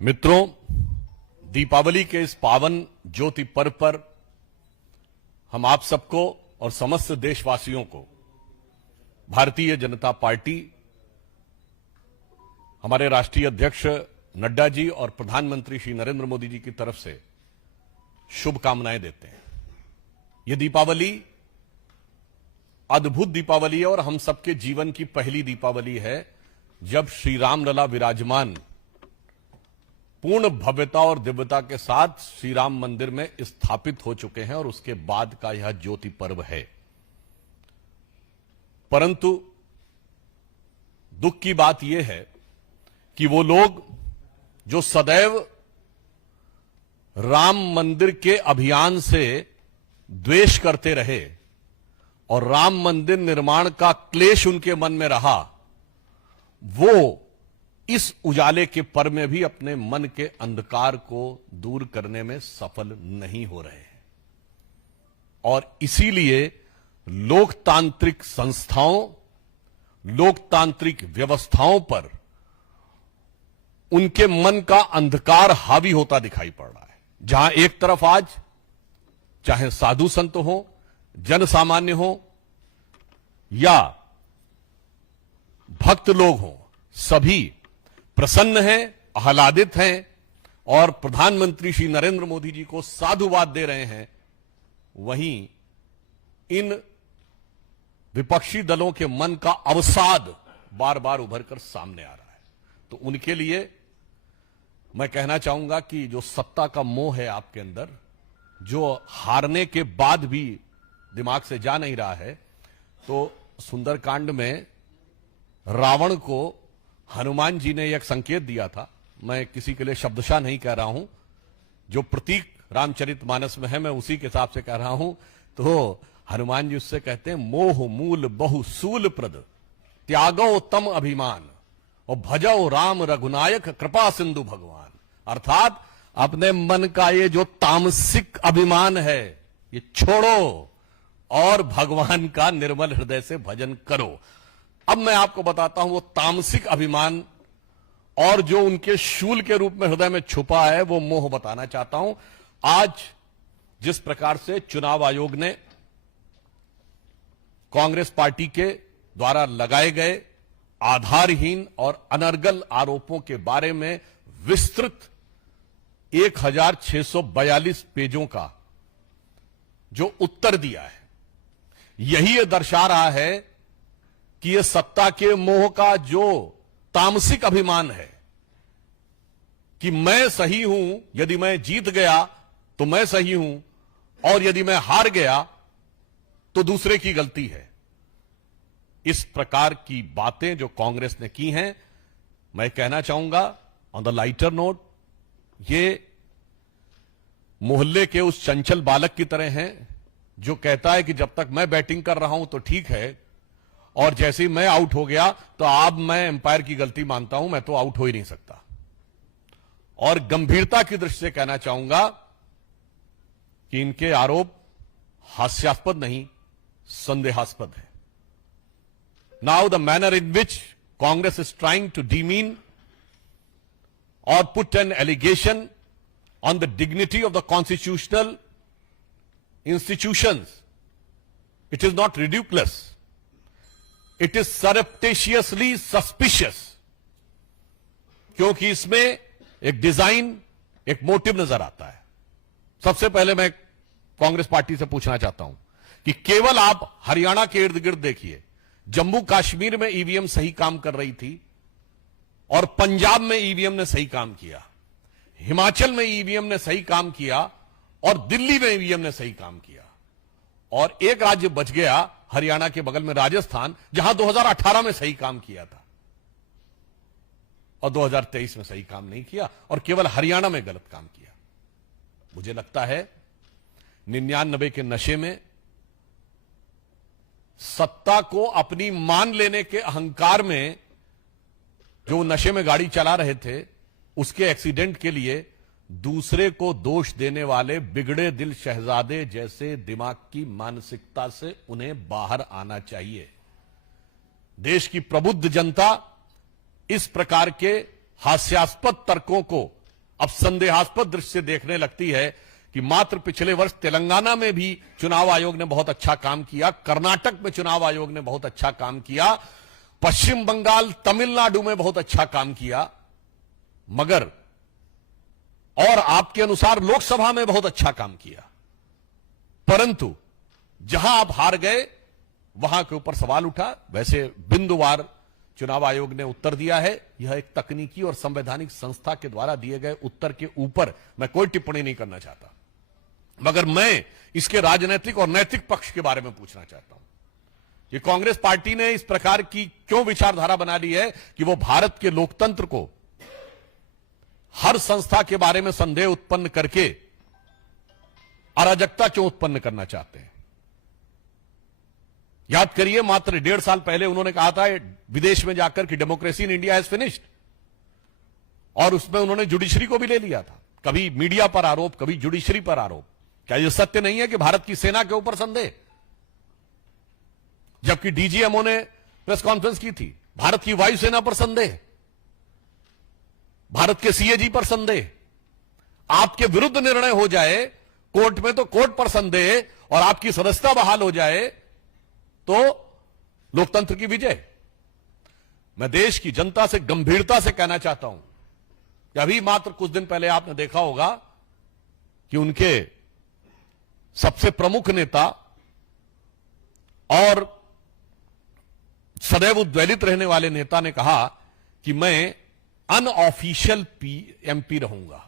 मित्रों, दीपावली के इस पावन ज्योति पर्व पर हम आप सबको और समस्त देशवासियों को भारतीय जनता पार्टी, हमारे राष्ट्रीय अध्यक्ष नड्डा जी और प्रधानमंत्री श्री नरेंद्र मोदी जी की तरफ से शुभकामनाएं देते हैं। यह दीपावली अद्भुत दीपावली है और हम सबके जीवन की पहली दीपावली है जब श्री राम लला विराजमान पूर्ण भव्यता और दिव्यता के साथ श्री राम मंदिर में स्थापित हो चुके हैं और उसके बाद का यह ज्योति पर्व है। परंतु दुख की बात यह है कि वो लोग जो सदैव राम मंदिर के अभियान से द्वेष करते रहे और राम मंदिर निर्माण का क्लेश उनके मन में रहा, वो इस उजाले के पर्व में भी अपने मन के अंधकार को दूर करने में सफल नहीं हो रहे हैं। और इसीलिए लोकतांत्रिक संस्थाओं, लोकतांत्रिक व्यवस्थाओं पर उनके मन का अंधकार हावी होता दिखाई पड़ रहा है। जहां एक तरफ आज चाहे साधु संत हो, जन सामान्य हो या भक्त लोग हो, सभी प्रसन्न हैं, आह्लादित हैं और प्रधानमंत्री श्री नरेंद्र मोदी जी को साधुवाद दे रहे हैं। वहीं इन विपक्षी दलों के मन का अवसाद बार बार उभर कर सामने आ रहा है। तो उनके लिए मैं कहना चाहूंगा कि जो सत्ता का मोह है आपके अंदर, जो हारने के बाद भी दिमाग से जा नहीं रहा है, तो सुंदरकांड में रावण को हनुमान जी ने एक संकेत दिया था। मैं किसी के लिए शब्दशः नहीं कह रहा हूं, जो प्रतीक रामचरितमानस में है मैं उसी के हिसाब से कह रहा हूं। तो हनुमान जी उससे कहते हैं, मोह मूल बहु सूल प्रद त्यागो तम अभिमान और भजो राम रघुनायक कृपा सिंधु भगवान। अर्थात अपने मन का ये जो तामसिक अभिमान है ये छोड़ो और भगवान का निर्मल हृदय से भजन करो। अब मैं आपको बताता हूं वो तामसिक अभिमान और जो उनके शूल के रूप में हृदय में छुपा है वो मोह बताना चाहता हूं। आज जिस प्रकार से चुनाव आयोग ने कांग्रेस पार्टी के द्वारा लगाए गए आधारहीन और अनर्गल आरोपों के बारे में विस्तृत 1642 पेजों का जो उत्तर दिया है, यही ये दर्शा रहा है कि ये सत्ता के मोह का जो तामसिक अभिमान है कि मैं सही हूं, यदि मैं जीत गया तो मैं सही हूं और यदि मैं हार गया तो दूसरे की गलती है। इस प्रकार की बातें जो कांग्रेस ने की हैं, मैं कहना चाहूंगा ऑन द लाइटर नोट, ये मोहल्ले के उस चंचल बालक की तरह हैं जो कहता है कि जब तक मैं बैटिंग कर रहा हूं तो ठीक है और जैसे ही मैं आउट हो गया तो अब मैं एम्पायर की गलती मानता हूं, मैं तो आउट हो ही नहीं सकता। और गंभीरता की दृष्टि से कहना चाहूंगा कि इनके आरोप हास्यास्पद नहीं, संदेहास्पद है। Now the manner in which Congress is trying to demean or put an allegation on the dignity of the constitutional institutions, it is not ridiculous, it is surreptitiously suspicious, क्योंकि इसमें एक डिजाइन, एक मोटिव नजर आता है। सबसे पहले मैं कांग्रेस पार्टी से पूछना चाहता हूं कि केवल आप हरियाणा के इर्द गिर्द देखिए, जम्मू कश्मीर में ईवीएम सही काम कर रही थी और पंजाब में ईवीएम ने सही काम किया, हिमाचल में ईवीएम ने सही काम किया और दिल्ली में ईवीएम ने सही काम किया। और एक राज्य बच गया हरियाणा के बगल में राजस्थान, जहां 2018 में सही काम किया था और 2023 में सही काम नहीं किया और केवल हरियाणा में गलत काम किया। मुझे लगता है 99 के नशे में सत्ता को अपनी मान लेने के अहंकार में जो नशे में गाड़ी चला रहे थे, उसके एक्सीडेंट के लिए दूसरे को दोष देने वाले बिगड़े दिल शहजादे जैसे दिमाग की मानसिकता से उन्हें बाहर आना चाहिए। देश की प्रबुद्ध जनता इस प्रकार के हास्यास्पद तर्कों को अब संदेहास्पद दृश्य देखने लगती है कि मात्र पिछले वर्ष तेलंगाना में भी चुनाव आयोग ने बहुत अच्छा काम किया, कर्नाटक में चुनाव आयोग ने बहुत अच्छा काम किया, पश्चिम बंगाल, तमिलनाडु में बहुत अच्छा काम किया, मगर और आपके अनुसार लोकसभा में बहुत अच्छा काम किया, परंतु जहां आप हार गए वहां के ऊपर सवाल उठा। वैसे बिंदुवार चुनाव आयोग ने उत्तर दिया है, यह एक तकनीकी और संवैधानिक संस्था के द्वारा दिए गए उत्तर के ऊपर मैं कोई टिप्पणी नहीं करना चाहता, मगर मैं इसके राजनीतिक और नैतिक पक्ष के बारे में पूछना चाहता हूं कि कांग्रेस पार्टी ने इस प्रकार की क्यों विचारधारा बना ली है कि वो भारत के लोकतंत्र को हर संस्था के बारे में संदेह उत्पन्न करके अराजकता क्यों उत्पन्न करना चाहते हैं। याद करिए, मात्र 1.5 साल पहले उन्होंने कहा था विदेश में जाकर कि democracy in India has finished, और उसमें उन्होंने जुडिशरी को भी ले लिया था। कभी मीडिया पर आरोप, कभी जुडिशरी पर आरोप। क्या यह सत्य नहीं है कि भारत की सेना के ऊपर संदेह? जबकि डीजीएमओ ने प्रेस कॉन्फ्रेंस की थी, भारत की वायुसेना पर संदेह, भारत के सीएजी पर संदेह। आपके विरुद्ध निर्णय हो जाए कोर्ट में तो कोर्ट पर संदेह, और आपकी सदस्यता बहाल हो जाए तो लोकतंत्र की विजय। मैं देश की जनता से गंभीरता से कहना चाहता हूं कि अभी मात्र कुछ दिन पहले आपने देखा होगा कि उनके सबसे प्रमुख नेता और सदैव उद्वेलित रहने वाले नेता ने कहा कि मैं अनऑफिशियल एमपी रहूंगा।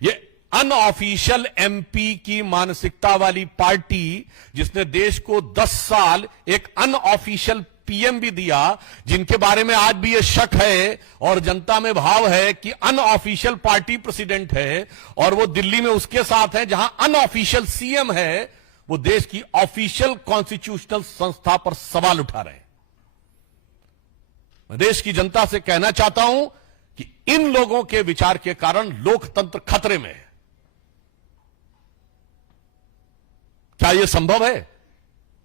ये अनऑफिशियल एमपी की मानसिकता वाली पार्टी, जिसने देश को 10 साल एक अनऑफिशियल पीएम भी दिया, जिनके बारे में आज भी यह शक है और जनता में भाव है कि अनऑफिशियल पार्टी प्रेसिडेंट है, और वो दिल्ली में उसके साथ है जहां अनऑफिशियल सीएम है, वो देश की ऑफिशियल कॉन्स्टिट्यूशनल संस्था पर सवाल उठा रहे हैं। मैं देश की जनता से कहना चाहता हूं कि इन लोगों के विचार के कारण लोकतंत्र खतरे में है। क्या यह संभव है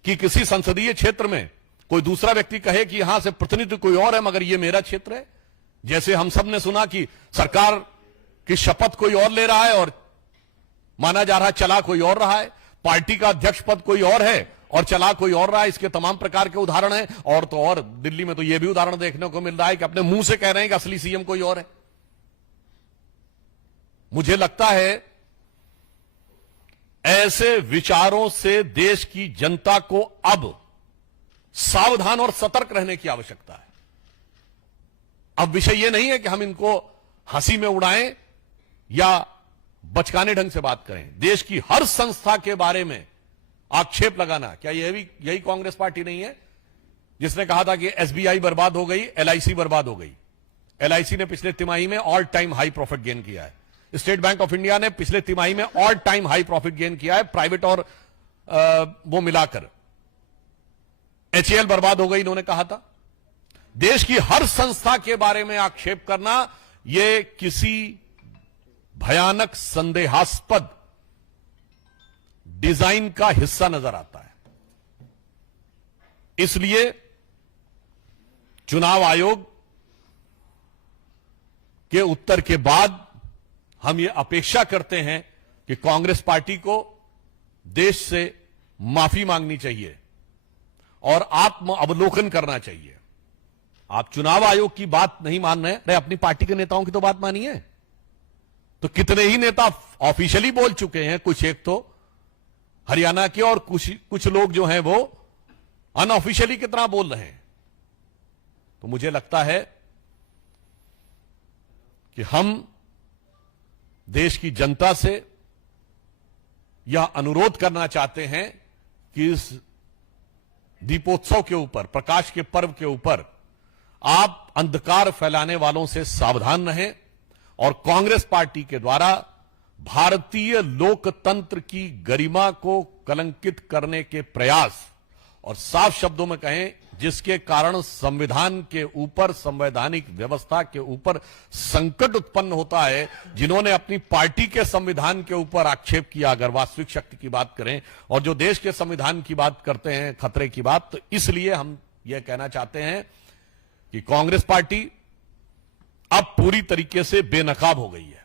कि किसी संसदीय क्षेत्र में कोई दूसरा व्यक्ति कहे कि यहां से प्रतिनिधि कोई और है मगर यह मेरा क्षेत्र है? जैसे हम सब ने सुना कि सरकार की शपथ कोई और ले रहा है और माना जा रहा है चला कोई और रहा है, पार्टी का अध्यक्ष पद कोई और है और चला कोई और रहा है। इसके तमाम प्रकार के उदाहरण हैं, और दिल्ली में तो यह भी उदाहरण देखने को मिल रहा है कि अपने मुंह से कह रहे हैं कि असली सीएम कोई और है। मुझे लगता है ऐसे विचारों से देश की जनता को अब सावधान और सतर्क रहने की आवश्यकता है। अब विषय यह नहीं है कि हम इनको हंसी में उड़ाएं या बचकाने ढंग से बात करें। देश की हर संस्था के बारे में आक्षेप लगाना, क्या यही कांग्रेस पार्टी नहीं है जिसने कहा था कि एसबीआई बर्बाद हो गई, एलआईसी बर्बाद हो गई? एलआईसी ने पिछले तिमाही में all time high profit gain किया है। स्टेट बैंक ऑफ इंडिया ने पिछले तिमाही में all time high profit gain किया है, प्राइवेट और वो मिलाकर। एचएएल बर्बाद हो गई, इन्होंने कहा था। देश की हर संस्था के बारे में आक्षेप करना यह किसी भयानक संदेहास्पद डिजाइन का हिस्सा नजर आता है। इसलिए चुनाव आयोग के उत्तर के बाद हम ये अपेक्षा करते हैं कि कांग्रेस पार्टी को देश से माफी मांगनी चाहिए और आत्म अवलोकन करना चाहिए। आप चुनाव आयोग की बात नहीं मान रहे, अरे अपनी पार्टी के नेताओं की तो बात मानिए। तो कितने ही नेता ऑफिशियली बोल चुके हैं, कुछ एक तो हरियाणा के, और कुछ लोग जो हैं वो अनऑफिशियली कितना बोल रहे हैं। तो मुझे लगता है कि हम देश की जनता से यह अनुरोध करना चाहते हैं कि इस दीपोत्सव के ऊपर, प्रकाश के पर्व के ऊपर आप अंधकार फैलाने वालों से सावधान रहें और कांग्रेस पार्टी के द्वारा भारतीय लोकतंत्र की गरिमा को कलंकित करने के प्रयास, और साफ शब्दों में कहें जिसके कारण संविधान के ऊपर, संवैधानिक व्यवस्था के ऊपर संकट उत्पन्न होता है, जिन्होंने अपनी पार्टी के संविधान के ऊपर आक्षेप किया, अगर वास्तविक शक्ति की बात करें, और जो देश के संविधान की बात करते हैं, खतरे की बात, तो इसलिए हम यह कहना चाहते हैं कि कांग्रेस पार्टी अब पूरी तरीके से बेनकाब हो गई है।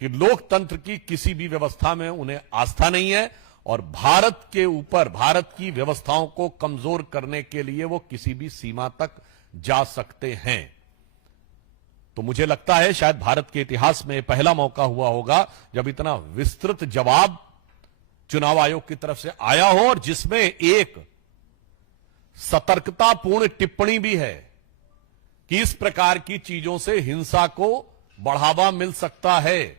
कि लोकतंत्र की किसी भी व्यवस्था में उन्हें आस्था नहीं है और भारत के ऊपर भारत की व्यवस्थाओं को कमजोर करने के लिए वो किसी भी सीमा तक जा सकते हैं। तो मुझे लगता है शायद भारत के इतिहास में पहला मौका हुआ होगा जब इतना विस्तृत जवाब चुनाव आयोग की तरफ से आया हो और जिसमें एक सतर्कतापूर्ण टिप्पणी भी है कि इस प्रकार की चीजों से हिंसा को बढ़ावा मिल सकता है।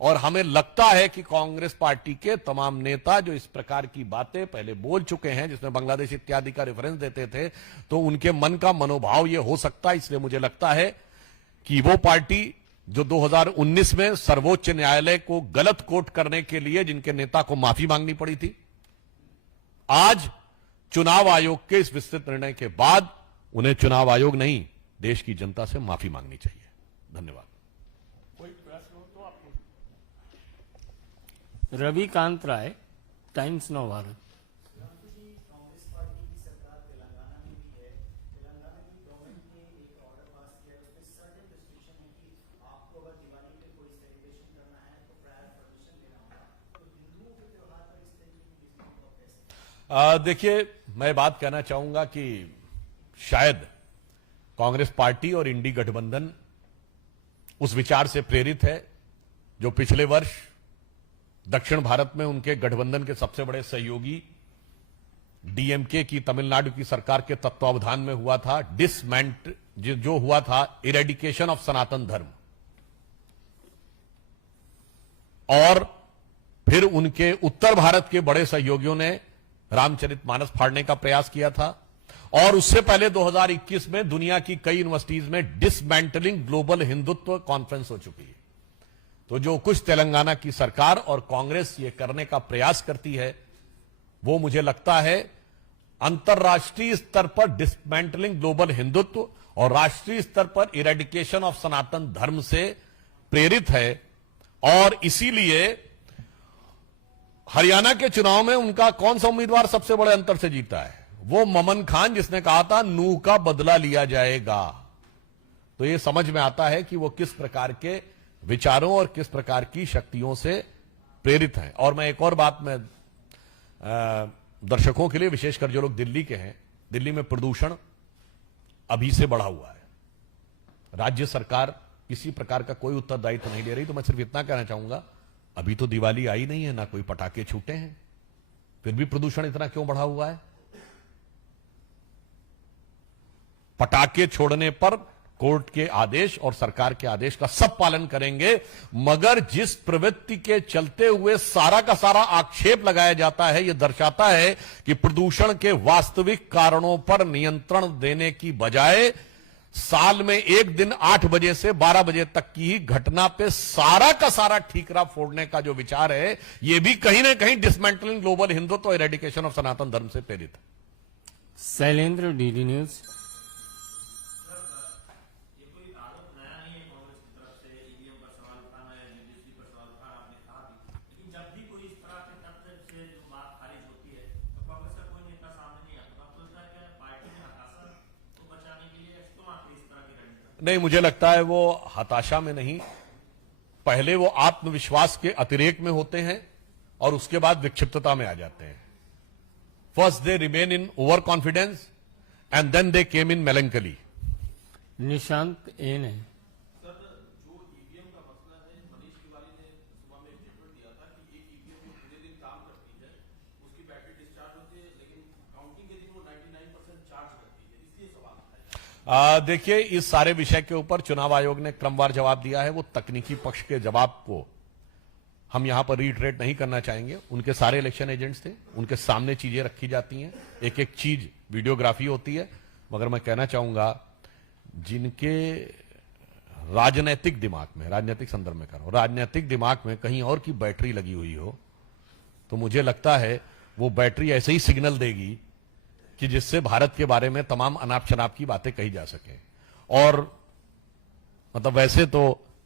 और हमें लगता है कि कांग्रेस पार्टी के तमाम नेता जो इस प्रकार की बातें पहले बोल चुके हैं, जिसमें बांग्लादेश इत्यादि का रेफरेंस देते थे, तो उनके मन का मनोभाव यह हो सकता है। इसलिए मुझे लगता है कि वो पार्टी जो 2019 में सर्वोच्च न्यायालय को गलत कोट करने के लिए जिनके नेता को माफी मांगनी पड़ी थी, आज चुनाव आयोग के इस विस्तृत निर्णय के बाद उन्हें चुनाव आयोग नहीं देश की जनता से माफी मांगनी चाहिए। धन्यवाद। रविकांत राय, टाइम्स नाउ भारत। देखिए, मैं बात कहना चाहूंगा कि शायद कांग्रेस पार्टी और इंडी गठबंधन उस विचार से प्रेरित है जो पिछले वर्ष दक्षिण भारत में उनके गठबंधन के सबसे बड़े सहयोगी डीएमके की तमिलनाडु की सरकार के तत्वावधान में हुआ था, जो हुआ था इरेडिकेशन ऑफ सनातन धर्म। और फिर उनके उत्तर भारत के बड़े सहयोगियों ने रामचरितमानस फाड़ने का प्रयास किया था। और उससे पहले 2021 में दुनिया की कई यूनिवर्सिटीज में डिसमेंटलिंग ग्लोबल हिंदुत्व कॉन्फ्रेंस हो चुकी है। तो जो कुछ तेलंगाना की सरकार और कांग्रेस ये करने का प्रयास करती है, वो मुझे लगता है अंतर्राष्ट्रीय स्तर पर डिसमेंटलिंग ग्लोबल हिंदुत्व और राष्ट्रीय स्तर पर इरेडिकेशन ऑफ सनातन धर्म से प्रेरित है। और इसीलिए हरियाणा के चुनाव में उनका कौन सा उम्मीदवार सबसे बड़े अंतर से जीता है? वो ममन खान, जिसने कहा था नूह का बदला लिया जाएगा। तो ये समझ में आता है कि वो किस प्रकार के विचारों और किस प्रकार की शक्तियों से प्रेरित हैं। और मैं एक और बात में दर्शकों के लिए, विशेषकर जो लोग दिल्ली के हैं, दिल्ली में प्रदूषण अभी से बढ़ा हुआ है। राज्य सरकार किसी प्रकार का कोई उत्तरदायित्व नहीं ले रही। तो मैं सिर्फ इतना कहना चाहूंगा, अभी तो दिवाली आई नहीं है, ना कोई पटाखे छूटे हैं, फिर भी प्रदूषण इतना क्यों बढ़ा हुआ है? पटाखे छोड़ने पर कोर्ट के आदेश और सरकार के आदेश का सब पालन करेंगे, मगर जिस प्रवृत्ति के चलते हुए सारा का सारा आक्षेप लगाया जाता है, यह दर्शाता है कि प्रदूषण के वास्तविक कारणों पर नियंत्रण देने की बजाय साल में एक दिन 8 बजे से 12 बजे तक की ही घटना पे सारा का सारा ठीकरा फोड़ने का जो विचार है, यह भी कहीं ना कहीं डिसमेंटलिंग ग्लोबल हिंदुत्व और इरेडिकेशन ऑफ सनातन धर्म से प्रेरित है। Shailendra, DD news. नहीं, मुझे लगता है वो हताशा में नहीं, पहले वो आत्मविश्वास के अतिरेक में होते हैं और उसके बाद विक्षिप्तता में आ जाते हैं। First they remain in overconfidence and then they came in melancholy. Nishant N है। देखिए, इस सारे विषय के ऊपर चुनाव आयोग ने क्रमवार जवाब दिया है। वो तकनीकी पक्ष के जवाब को हम यहां पर रीट्रेट नहीं करना चाहेंगे। उनके सारे इलेक्शन एजेंट्स थे, उनके सामने चीजें रखी जाती हैं, एक एक चीज वीडियोग्राफी होती है। मगर मैं कहना चाहूंगा, जिनके राजनीतिक दिमाग में, राजनीतिक संदर्भ में कर रहा हूं, राजनीतिक दिमाग में कहीं और की बैटरी लगी हुई हो, तो मुझे लगता है वो बैटरी ऐसे ही सिग्नल देगी कि जिससे भारत के बारे में तमाम अनाप शनाप की बातें कही जा सके। और मतलब वैसे तो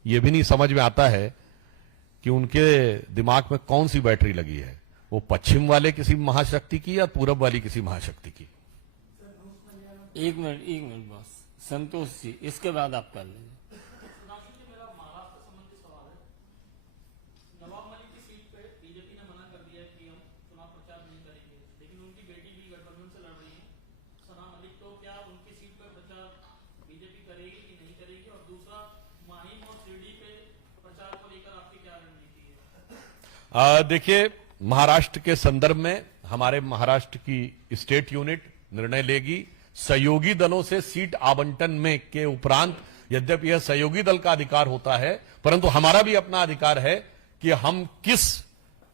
यह भी नहीं समझ में आता है कि उनके दिमाग में कौन सी बैटरी लगी है, वो पश्चिम वाले किसी महाशक्ति की या पूरब वाली किसी महाशक्ति की। एक मिनट बॉस। संतोष जी, इसके बाद आप कर लेंगे। लेकिन उनकी बेटी भी गठबंधन से लड़ रही है सना मलिक, तो क्या उनकी सीट पर प्रचार बीजेपी करेगी कि नहीं करेगी? और दूसरा, माहिम और शिरडी पे प्रचार को लेकर आपकी क्या रणनीति है? देखिए, महाराष्ट्र के संदर्भ में हमारे महाराष्ट्र की स्टेट यूनिट निर्णय लेगी। सहयोगी दलों से सीट आवंटन में के उपरांत, यद्यपि यह सहयोगी दल का अधिकार होता है, परंतु हमारा भी अपना अधिकार है कि हम किस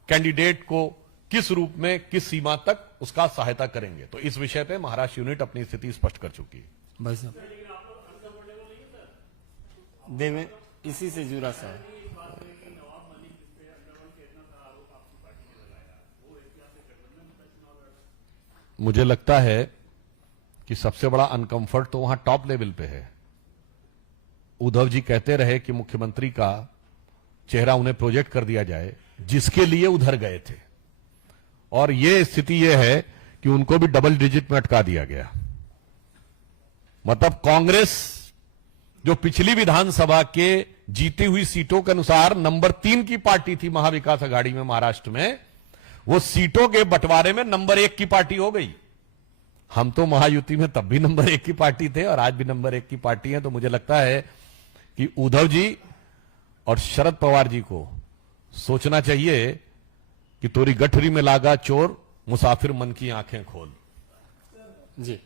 कैंडिडेट को किस रूप में किस सीमा तक उसका सहायता करेंगे। तो इस विषय पे महाराष्ट्र यूनिट अपनी स्थिति स्पष्ट कर चुकी है। भाई साहब, देवे इसी से जुड़ा सवाल। मुझे लगता है कि सबसे बड़ा अनकंफर्ट तो वहां टॉप लेवल पे है। उद्धव जी कहते रहे कि मुख्यमंत्री का चेहरा उन्हें प्रोजेक्ट कर दिया जाए, जिसके लिए उधर गए थे, और यह स्थिति यह है कि उनको भी डबल डिजिट में अटका दिया गया। मतलब कांग्रेस जो पिछली विधानसभा के जीती हुई सीटों के अनुसार नंबर 3 की पार्टी थी महाविकास अघाड़ी में महाराष्ट्र में, वो सीटों के बंटवारे में नंबर 1 की पार्टी हो गई। हम तो महायुति में तब भी नंबर 1 की पार्टी थे और आज भी नंबर 1 की पार्टी है। तो मुझे लगता है कि उद्धव जी और शरद पवार जी को सोचना चाहिए कि तोरी गठरी में लागा चोर, मुसाफिर मन की आंखें खोल। जी,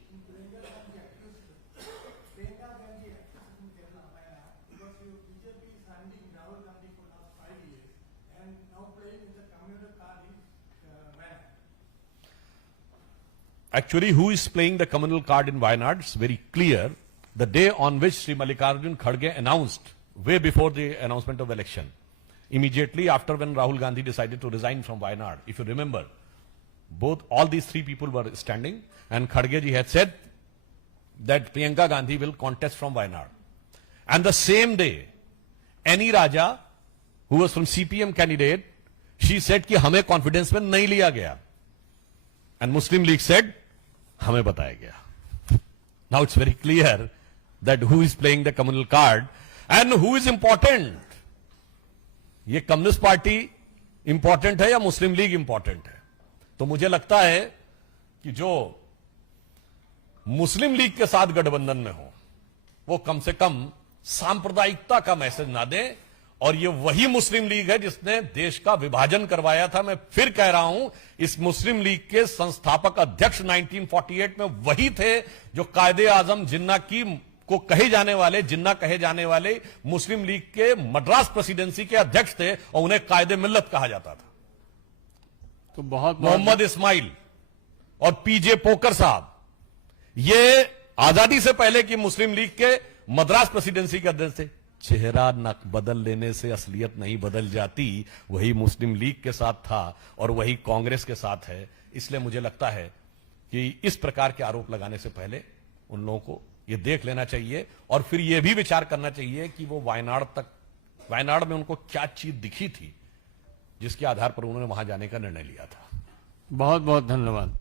Actually, who is playing the communal card in Wayanad? It's very clear. The day on which Sri Mallikarjun Kharge announced, way before the announcement of election, immediately after when Rahul Gandhi decided to resign from Wayanad, if you remember, all these three people were standing, and Kharge ji had said that Priyanka Gandhi will contest from Wayanad. And the same day, Annie Raja, who was from CPM candidate, she said कि हमें confidence में नहीं लिया गया. And Muslim League said, हमें बताया गया. Now it's very clear that who is playing the communal card and who is important. ये कम्युनिस्ट पार्टी इंपॉर्टेंट है या मुस्लिम लीग इंपॉर्टेंट है? तो मुझे लगता है कि जो मुस्लिम लीग के साथ गठबंधन में हो, वो कम से कम सांप्रदायिकता का मैसेज ना दे। और ये वही मुस्लिम लीग है जिसने देश का विभाजन करवाया था। मैं फिर कह रहा हूं, इस मुस्लिम लीग के संस्थापक अध्यक्ष 1948 में वही थे जो कायदे आजम जिन्ना की को कहे जाने वाले मुस्लिम लीग के मद्रास प्रेसिडेंसी के अध्यक्ष थे, और उन्हें कायदे मिल्लत कहा जाता था। तो बहुत मोहम्मद इस्माइल और पीजे पोकर साहब, ये आजादी से पहले की मुस्लिम लीग के मद्रास प्रेसिडेंसी के अध्यक्ष थे। चेहरा न बदल लेने से असलियत नहीं बदल जाती। वही मुस्लिम लीग के साथ था और वही कांग्रेस के साथ है। इसलिए मुझे लगता है कि इस प्रकार के आरोप लगाने से पहले उन लोगों को यह देख लेना चाहिए और फिर यह भी विचार करना चाहिए कि वो वायनाड में उनको क्या चीज दिखी थी जिसके आधार पर उन्होंने वहां जाने का निर्णय लिया था। बहुत बहुत धन्यवाद।